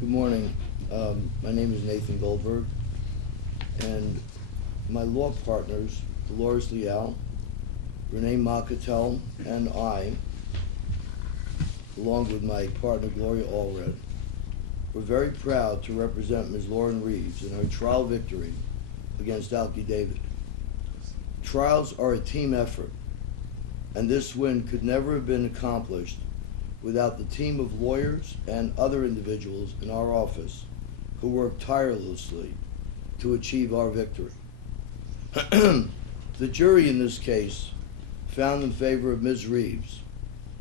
Good morning. My name is Nathan Goldberg, and my law partners, Dolores Leal, Renee Mochkatel and I, along with my partner Gloria Allred, were very proud to represent Ms. Lauren Reeves in her trial victory against Alki David. Trials are a team effort, and this win could never have been accomplished without the team of lawyers and other individuals in our office who worked tirelessly to achieve our victory. The jury in this case found in favor of Ms. Reeves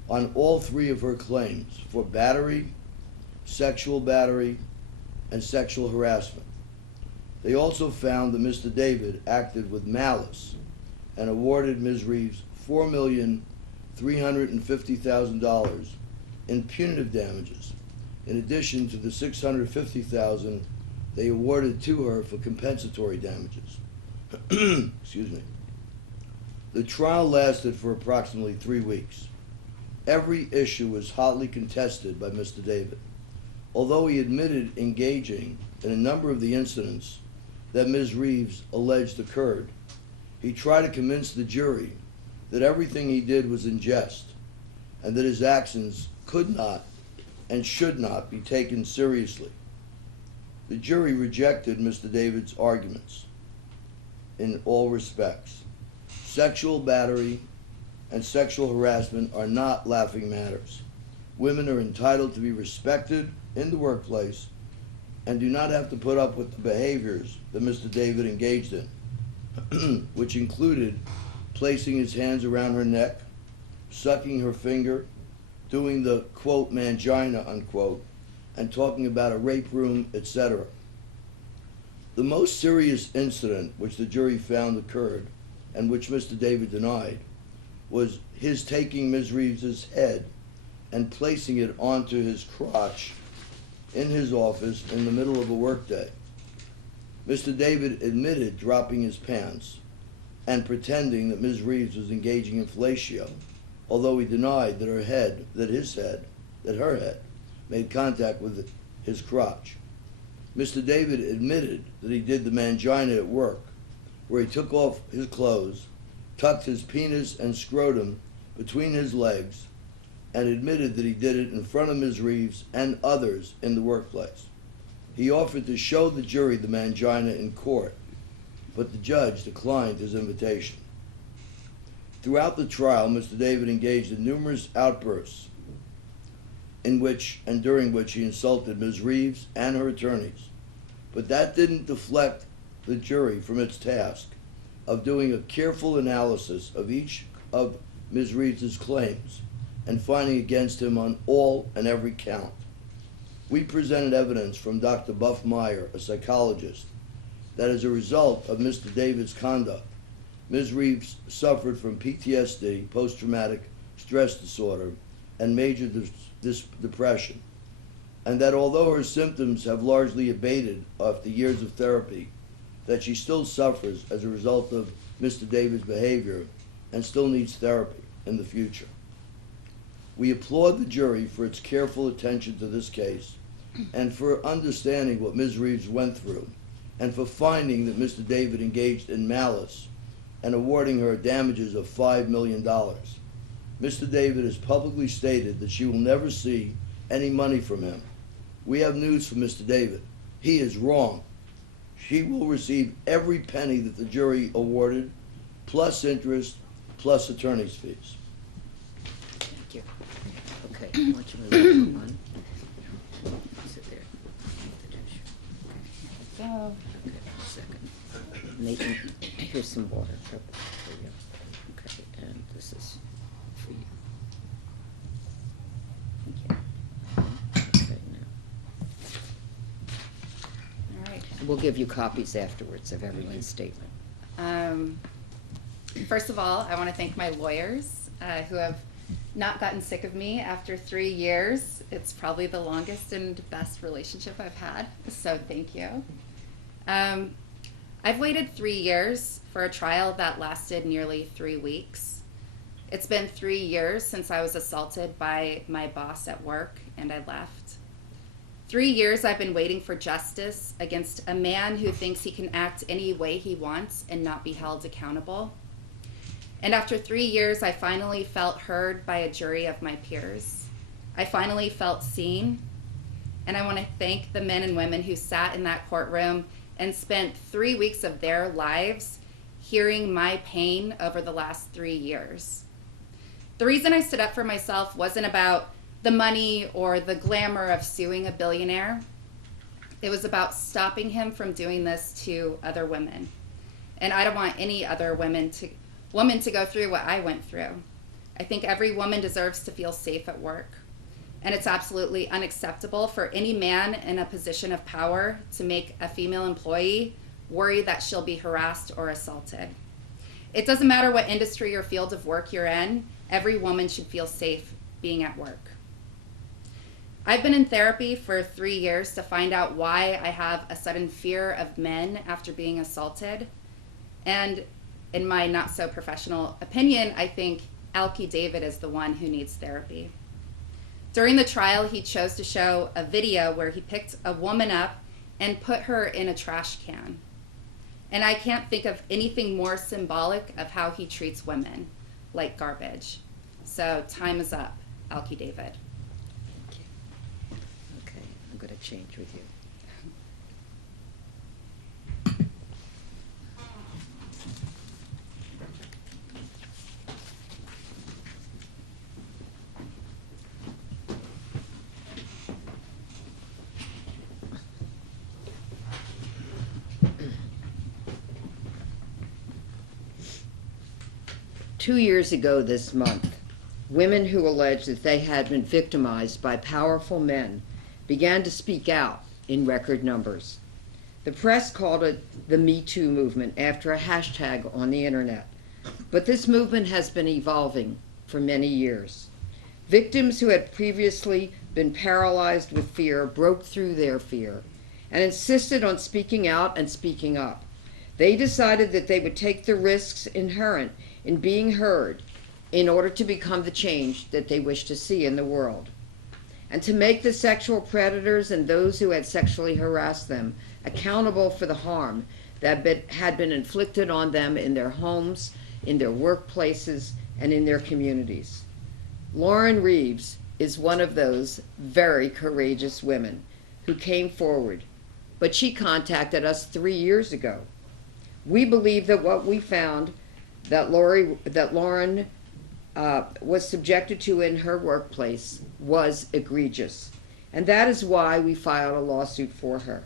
on all three of her claims for battery, sexual battery, and sexual harassment. They also found that Mr. David acted with malice and awarded Ms. Reeves $4,350,000 in punitive damages, in addition to the $650,000 they awarded to her for compensatory damages. Excuse me. The trial lasted for approximately 3 weeks. Every issue was hotly contested by Mr. David. Although he admitted engaging in a number of the incidents that Ms. Reeves alleged occurred, he tried to convince the jury that everything he did was in jest and that his actions could not and should not be taken seriously. The jury rejected Mr. David's arguments in all respects. Sexual battery and sexual harassment are not laughing matters. Women are entitled to be respected in the workplace and do not have to put up with the behaviors that Mr. David engaged in, which included placing his hands around her neck, sucking her finger, doing the, quote, mangina, unquote, and talking about a rape room, etc. The most serious incident which the jury found occurred, and which Mr. David denied, was his taking Ms. Reeves's head and placing it onto his crotch in his office in the middle of a workday. Mr. David admitted dropping his pants and pretending that Ms. Reeves was engaging in fellatio, although he denied that her head made contact with his crotch. Mr. David admitted that he did the mangina at work, where he took off his clothes, tucked his penis and scrotum between his legs, and admitted that he did it in front of Ms. Reeves and others in the workplace. He offered to show the jury the mangina in court, but the judge declined his invitation. Throughout the trial, Mr. David engaged in numerous outbursts in which and during which he insulted Ms. Reeves and her attorneys. But that didn't deflect the jury from its task of doing a careful analysis of each of Ms. Reeves' claims and finding against him on all and every count. We presented evidence from Dr. Buff Meyer, a psychologist, that as a result of Mr. David's conduct, Ms. Reeves suffered from PTSD, post-traumatic stress disorder, and major depression, and that although her symptoms have largely abated after years of therapy, that she still suffers as a result of Mr. David's behavior and still needs therapy in the future. We applaud the jury for its careful attention to this case and for understanding what Ms. Reeves went through and for finding that Mr. David engaged in malice and awarding her damages of $5 million. Mr. David has publicly stated that she will never see any money from him. We have news from Mr. David. He is wrong. She will receive every penny that the jury awarded, plus interest, plus attorney's fees. Thank you. Okay, I want you to move on. Sit there. So, Okay, a second. Nathan, here's some water for you. Okay, and this is for you. Thank you. Okay, now. all right. We'll give you copies afterwards of everyone's statement. First of all, I want to thank my lawyers who have not gotten sick of me after 3 years. It's probably the longest and best relationship I've had, so thank you. I've waited 3 years for a trial that lasted nearly 3 weeks. It's been 3 years since I was assaulted by my boss at work and I left. 3 years I've been waiting for justice against a man who thinks he can act any way he wants and not be held accountable. And after 3 years, I finally felt heard by a jury of my peers. I finally felt seen. And I want to thank the men and women who sat in that courtroom and spent 3 weeks of their lives hearing my pain over the last 3 years. The reason I stood up for myself wasn't about the money or the glamour of suing a billionaire. It was about stopping him from doing this to other women. And I don't want any other woman to go through what I went through. I think every woman deserves to feel safe at work. And it's absolutely unacceptable for any man in a position of power to make a female employee worry that she'll be harassed or assaulted. It doesn't matter what industry or field of work you're in, every woman should feel safe being at work. I've been in therapy for 3 years to find out why I have a sudden fear of men after being assaulted. And in my not so professional opinion, I think Alki David is the one who needs therapy. During the trial, he chose to show a video where he picked a woman up and put her in a trash can. And I can't think of anything more symbolic of how he treats women, like garbage. So time is up, Alki David. Thank you. Okay, I'm going to change with you. 2 years ago this month, women who alleged that they had been victimized by powerful men began to speak out in record numbers. The press called it the Me Too movement after a hashtag on the internet. But this movement has been evolving for many years. Victims who had previously been paralyzed with fear broke through their fear and insisted on speaking out and speaking up. They decided that they would take the risks inherent in being heard in order to become the change that they wish to see in the world, and to make the sexual predators and those who had sexually harassed them accountable for the harm that had been inflicted on them in their homes, in their workplaces, and in their communities. Lauren Reeves is one of those very courageous women who came forward, but she contacted us 3 years ago. We believe that what we found that Lauren was subjected to in her workplace was egregious, and that is why we filed a lawsuit for her.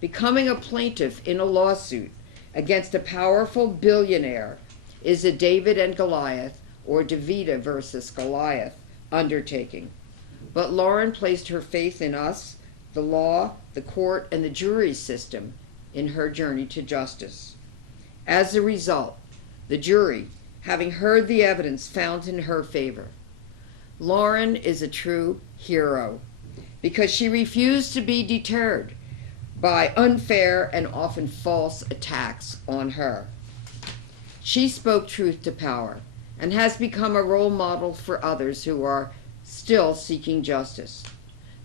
Becoming a plaintiff in a lawsuit against a powerful billionaire is a David and Goliath, or David versus Goliath, undertaking. But Lauren placed her faith in us, the law, the court, and the jury system in her journey to justice. As a result, the jury, having heard the evidence, found in her favor. Lauren is a true hero because she refused to be deterred by unfair and often false attacks on her. She spoke truth to power and has become a role model for others who are still seeking justice.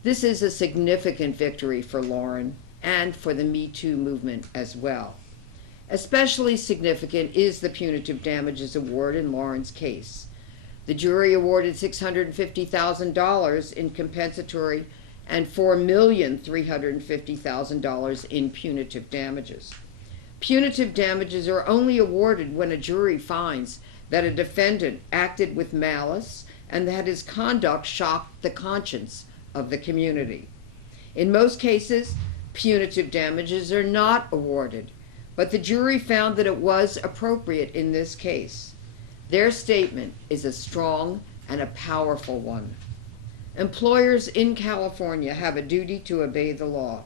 This is a significant victory for Lauren and for the Me Too movement as well. Especially significant is the punitive damages award in Lauren's case. The jury awarded $650,000 in compensatory and $4,350,000 in punitive damages. Punitive damages are only awarded when a jury finds that a defendant acted with malice and that his conduct shocked the conscience of the community. In most cases, punitive damages are not awarded, but the jury found that it was appropriate in this case. Their statement is a strong and a powerful one. Employers in California have a duty to obey the law.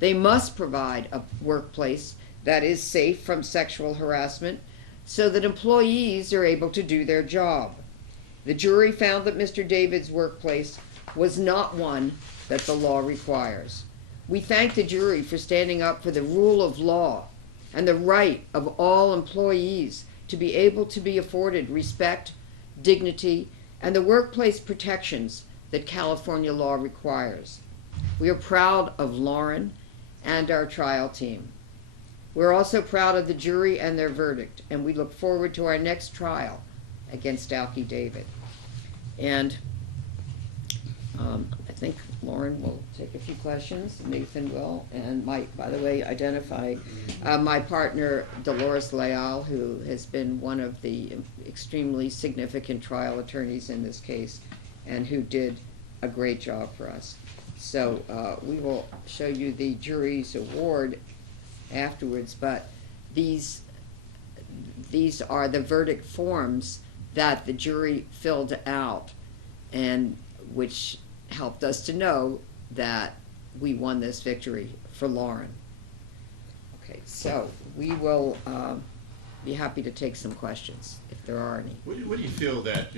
They must provide a workplace that is safe from sexual harassment so that employees are able to do their job. The jury found that Mr. David's workplace was not one that the law requires. We thank the jury for standing up for the rule of law and the right of all employees to be able to be afforded respect, dignity, and the workplace protections that California law requires. We are proud of Lauren and our trial team. We're also proud of the jury and their verdict, and we look forward to our next trial against Alki David. And I think Lauren will take a few questions, Nathan will, and Mike, by the way, identify my partner Dolores Leal, who has been one of the extremely significant trial attorneys in this case and who did a great job for us. So we will show you the jury's award afterwards, but these are the verdict forms that the jury filled out, and which helped us to know that we won this victory for Lauren. Okay, so we will be happy to take some questions if there are any. What do you feel that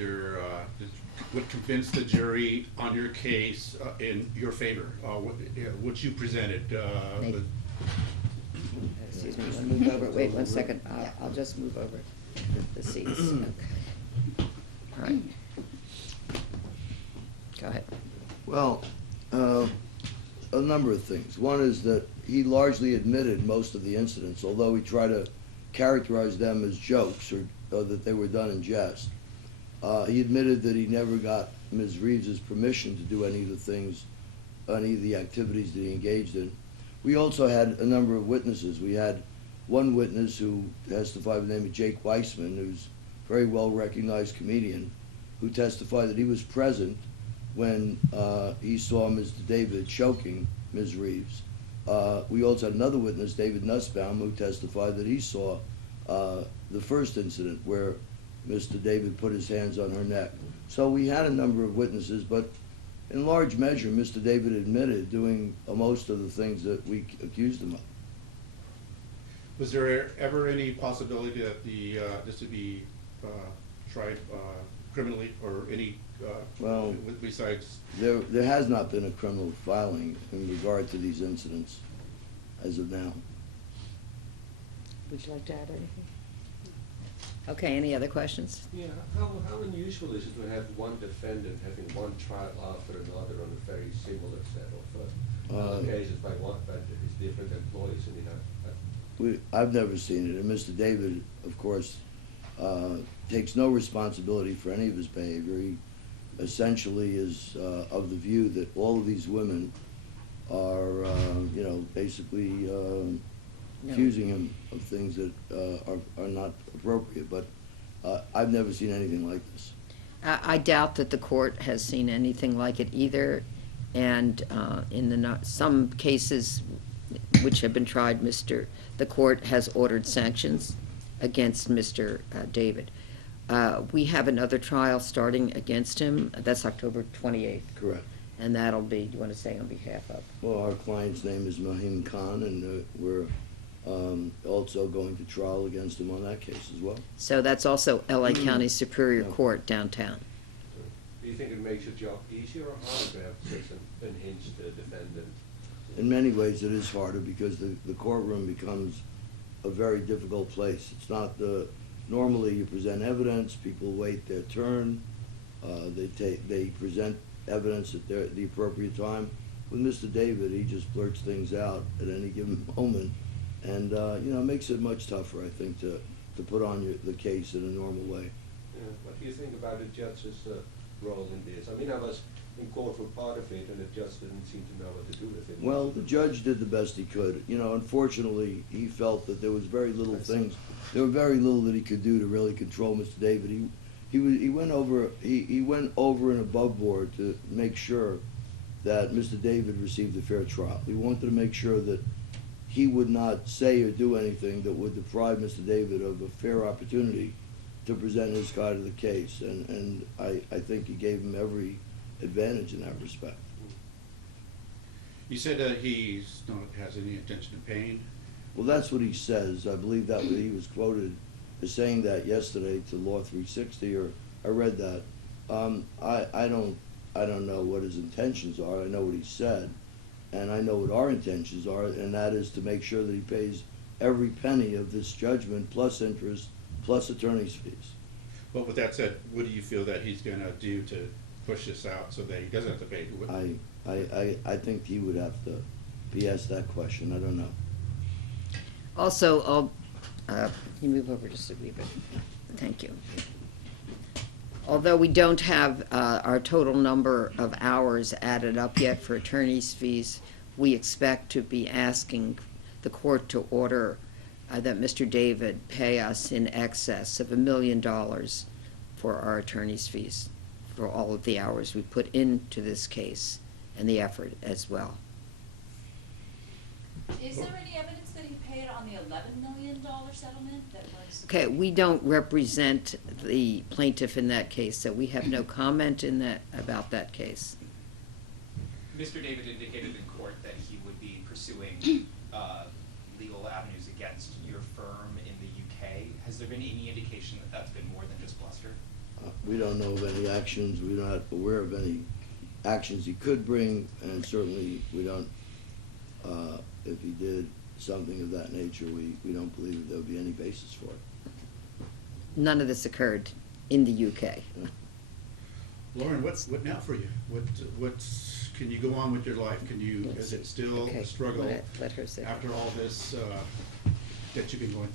would convince the jury on your case in your favor? What you presented? Excuse me, I'll move over. Wait 1 second. I'll just move over the seats. Okay. All right. Go ahead. Well, a number of things. One is that he largely admitted most of the incidents, although he tried to characterize them as jokes or that they were done in jest. He admitted that he never got Ms. Reeves' permission to do any of the things, any of the activities that he engaged in. We also had a number of witnesses. We had one witness who testified by the name of Jake Weissman, who's a very well-recognized comedian, who testified that he was present when he saw Mr. David choking Ms. Reeves. We also had another witness, David Nussbaum, who testified that he saw the first incident where Mr. David put his hands on her neck. So we had a number of witnesses, but in large measure, Mr. David admitted doing most of the things that we accused him of. Was there ever any possibility that this would be tried criminally or any Well, besides? There has not been a criminal filing in regard to these incidents as of now. Would you like to add anything? Okay, any other questions? Yeah, how unusual is it to have one defendant having one trial after another on a very similar set of cases by his different employees? I've never seen it, and Mr. David, of course, takes no responsibility for any of his behavior. He essentially is of the view that all of these women are, basically accusing him of things that are not appropriate. But I've never seen anything like this. I doubt that the court has seen anything like it either, and in some cases which have been tried, the court has ordered sanctions against Mr. David. We have another trial starting against him. That's October 28th. Correct. And that'll be, you want to say on behalf of? Well, our client's name is Mahim Khan, and we're also going to trial against him on that case as well. So that's also LA County Superior Court downtown. Do you think it makes your job easier or harder to have such an unhinged defendant? In many ways, it is harder because the courtroom becomes a very difficult place. It's not normally you present evidence, people wait their turn, they present evidence at the appropriate time. With Mr. David, he just blurts things out at any given moment, and it makes it much tougher, I think, to put on the case in a normal way. Yeah. What do you think about the judge's role in this? I mean, I was in court for part of it, and the judge didn't seem to know what to do with it. Well, the judge did the best he could. Unfortunately, he felt that there was very little things. There were very little that he could do to really control Mr. David. He went over and above board to make sure that Mr. David received a fair trial. He wanted to make sure that he would not say or do anything that would deprive Mr. David of a fair opportunity to present his side of the case, and I think he gave him every advantage in that respect. You said that he has any intention of paying. Well, that's what he says. I believe that he was quoted as saying that yesterday to Law 360, or I read that. I don't know what his intentions are. I know what he said, and I know what our intentions are, and that is to make sure that he pays every penny of this judgment, plus interest, plus attorney's fees. Well, with that said, what do you feel that he's going to do to push this out so that he doesn't have to pay? I think he would have to be asked that question. I don't know. Also, can you move over just a wee bit? Thank you. Although we don't have our total number of hours added up yet for attorney's fees, we expect to be asking the court to order that Mr. David pay us in excess of $1 million for our attorney's fees, for all of the hours we put into this case and the effort as well. Is there any evidence that he paid on the $11 million settlement that was? Okay, we don't represent the plaintiff in that case, so we have no comment in that, about that case. Mr. David indicated in court that he would be pursuing legal avenues against your firm in the UK. Has there been any indication that that's been more than just bluster? We don't know of any actions. We're not aware of any actions he could bring, and certainly we don't, if he did something of that nature, we don't believe that there would be any basis for it. None of this occurred in the UK. Yeah. Lauren, what now for you? What's can you go on with your life? Can you, Yes. is it still Okay, a struggle let her say. after all this that you've been going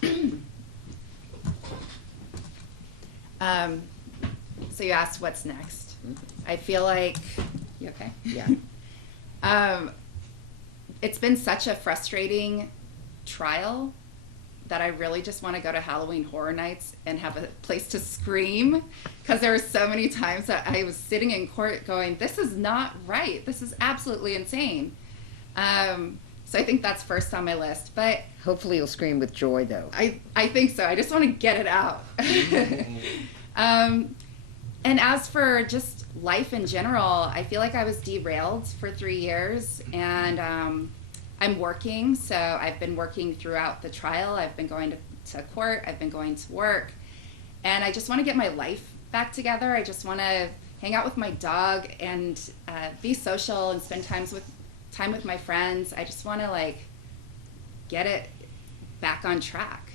through? So you asked what's next. Mhm. I feel like, you okay? Yeah. It's been such a frustrating trial that I really just want to go to Halloween Horror Nights and have a place to scream, because there were so many times that I was sitting in court going, this is not right. This is absolutely insane. So I think that's first on my list. But Hopefully you'll scream with joy, though. I think so. I just want to get it out. And as for just life in general, I feel like I was derailed for 3 years, and I'm working. So I've been working throughout the trial. I've been going to court. I've been going to work. And I just want to get my life back together. I just want to hang out with my dog and be social and spend time with my friends. I just want to get it back on track.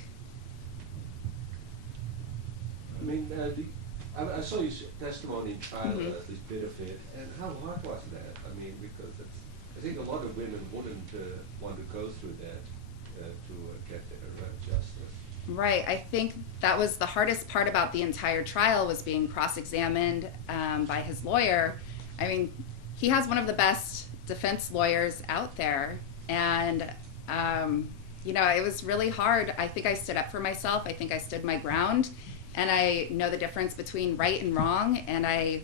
I mean, I saw your testimony in trial, Mhm. at least bit of it, and how hard was that? I mean, because I think a lot of women wouldn't want to go through that to get their justice. Right. I think that was the hardest part about the entire trial, was being cross-examined by his lawyer. I mean, he has one of the best defense lawyers out there, and it was really hard. I think I stood up for myself. I think I stood my ground, and I know the difference between right and wrong, and I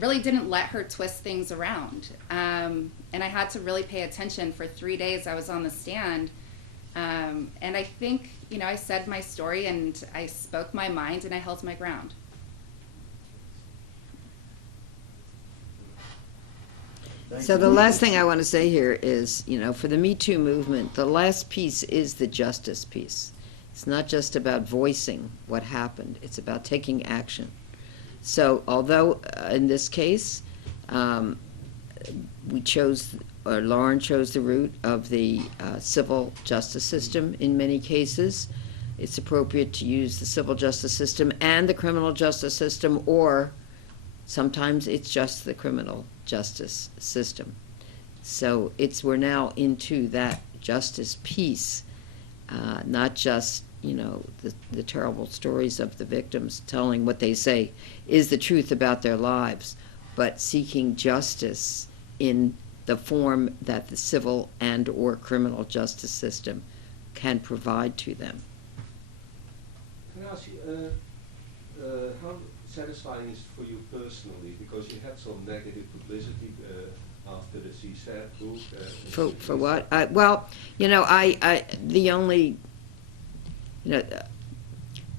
really didn't let her twist things around. And I had to really pay attention for 3 days. I was on the stand. And I think, I said my story, and I spoke my mind, and I held my ground. So the last thing I want to say here is, for the Me Too movement, the last piece is the justice piece. It's not just about voicing what happened, it's about taking action. So although in this case, Lauren chose the route of the civil justice system in many cases, it's appropriate to use the civil justice system and the criminal justice system, or sometimes it's just the criminal justice system. So we're now into that justice piece, not just the terrible stories of the victims telling what they say is the truth about their lives, but seeking justice in the form that the civil and or criminal justice system can provide to them. Can I ask you, how satisfying is it for you personally, because you had some negative publicity after the CSAT book? For what?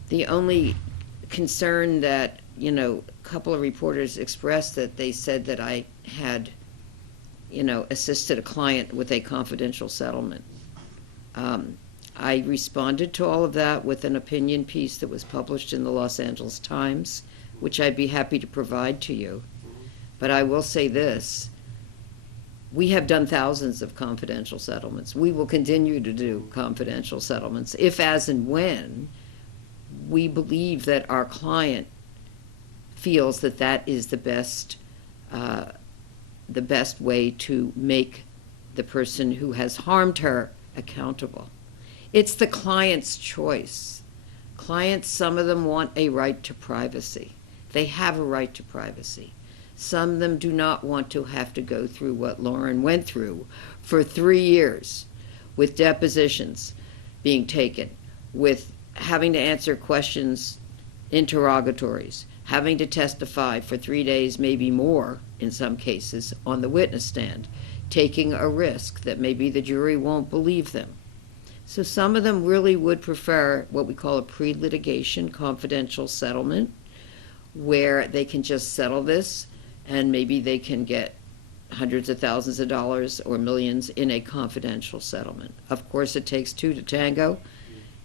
The only concern that, a couple of reporters expressed, that they said that I had, assisted a client with a confidential settlement. I responded to all of that with an opinion piece that was published in the Los Angeles Times, which I'd be happy to provide to you. But I will say this: we have done thousands of confidential settlements. We will continue to do confidential settlements if, as, and when we believe that our client feels that that is the best way to make the person who has harmed her accountable. It's the client's choice. Clients, some of them want a right to privacy. They have a right to privacy. Some of them do not want to have to go through what Lauren went through for 3 years, with depositions being taken, with having to answer questions, interrogatories, having to testify for 3 days, maybe more in some cases, on the witness stand, taking a risk that maybe the jury won't believe them. So some of them really would prefer what we call a pre-litigation confidential settlement, where they can just settle this and maybe they can get hundreds of thousands of dollars or millions in a confidential settlement. Of course, it takes two to tango,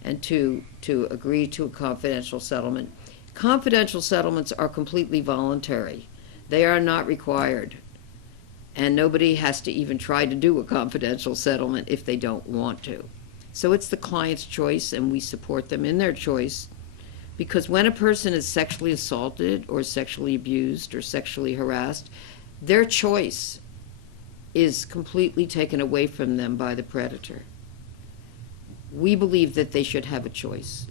and to agree to a confidential settlement. Confidential settlements are completely voluntary. They are not required. And nobody has to even try to do a confidential settlement if they don't want to. So it's the client's choice, and we support them in their choice, because when a person is sexually assaulted or sexually abused or sexually harassed, their choice is completely taken away from them by the predator. We believe that they should have a choice.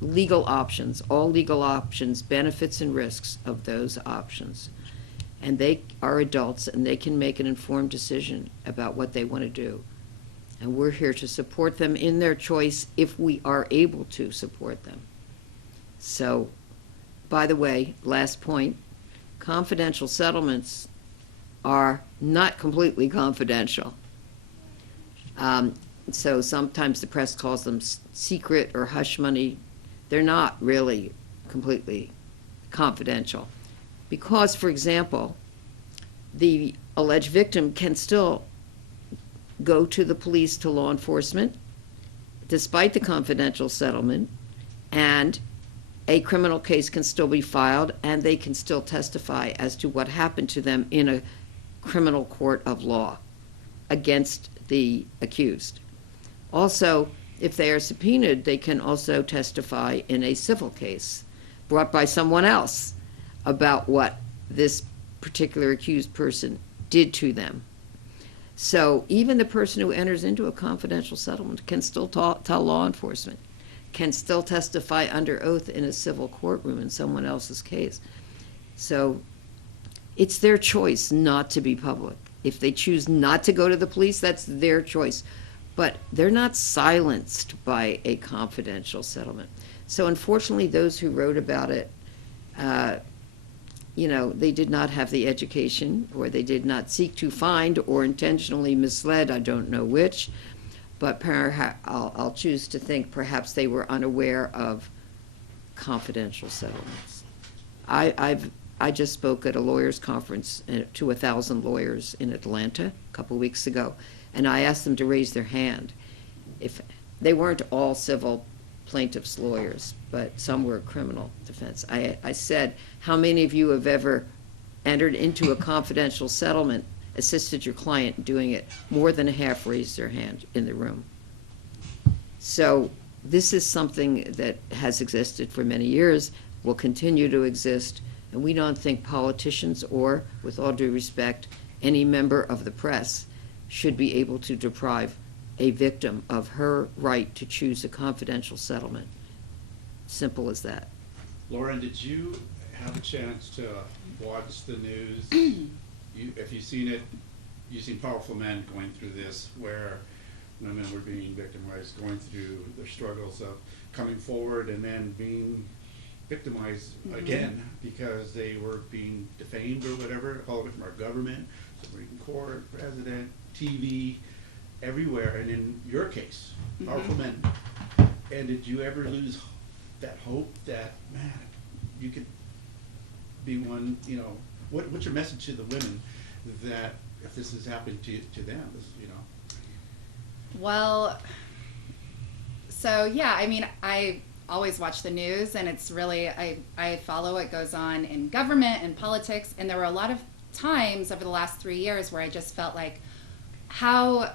Legal options, all legal options, benefits and risks of those options. And they are adults and they can make an informed decision about what they want to do. And we're here to support them in their choice if we are able to support them. So, by the way, last point, confidential settlements are not completely confidential. So sometimes the press calls them secret or hush money. They're not really completely confidential. Because, for example, the alleged victim can still go to the police, to law enforcement, despite the confidential settlement, and a criminal case can still be filed, and they can still testify as to what happened to them in a criminal court of law against the accused. Also, if they are subpoenaed, they can also testify in a civil case brought by someone else about what this particular accused person did to them. So even the person who enters into a confidential settlement can still tell law enforcement, can still testify under oath in a civil courtroom in someone else's case. So it's their choice not to be public. If they choose not to go to the police, that's their choice. But they're not silenced by a confidential settlement. So unfortunately, those who wrote about it, they did not have the education, or they did not seek to find, or intentionally misled, I don't know which, but I'll choose to think perhaps they were unaware of confidential settlements. I just spoke at a lawyers' conference to 1,000 lawyers in Atlanta a couple weeks ago, and I asked them to raise their hand. If they weren't all civil plaintiffs' lawyers, but some were criminal defense. I said, how many of you have ever entered into a confidential settlement, assisted your client doing it? More than half raised their hand in the room. So this is something that has existed for many years, will continue to exist, and we don't think politicians, or, with all due respect, any member of the press should be able to deprive a victim of her right to choose a confidential settlement. Simple as that. Lauren, did you have a chance to watch the news? If you've seen it, you've seen powerful men going through this, where women were being victimized, going through their struggles of coming forward and then being victimized again because they were being defamed or whatever, all of it from our government, Supreme Court, President, TV, everywhere. And in your case, powerful men. And did you ever lose that hope that, man, you could be one, what's your message to the women that if this has happened to them, Well, so yeah, I always watch the news, and it's really, I follow what goes on in government and politics, and there were a lot of times over the last 3 years where I just felt like, how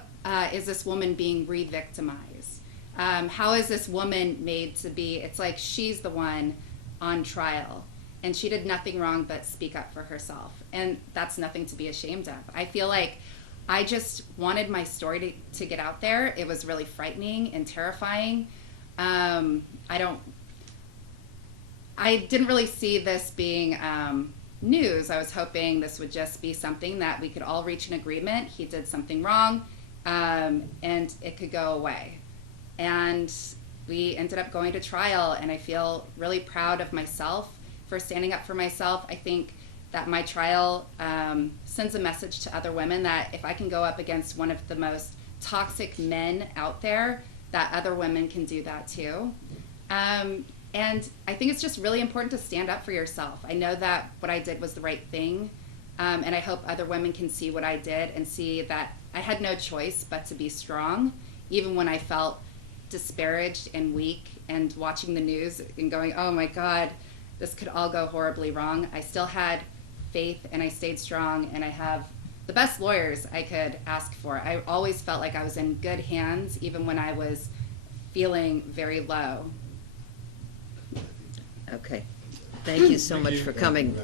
is this woman being re-victimized? How is this woman made to be, it's like she's the one on trial. and she did nothing wrong but speak up for herself. And that's nothing to be ashamed of. I feel like I just wanted my story to get out there. It was really frightening and terrifying. I didn't really see this being news. I was hoping this would just be something that we could all reach an agreement. He did something wrong, and it could go away. And we ended up going to trial, and I feel really proud of myself for standing up for myself. I think that my trial sends a message to other women that if I can go up against one of the most toxic men out there, that other women can do that too. And I think it's just really important to stand up for yourself. I know that what I did was the right thing, and I hope other women can see what I did and see that I had no choice but to be strong, even when I felt disparaged and weak and watching the news and going, oh my God, this could all go horribly wrong. I still had faith and I stayed strong, and I have the best lawyers I could ask for. I always felt like I was in good hands, even when I was feeling very low. Okay. Thank you so much for coming.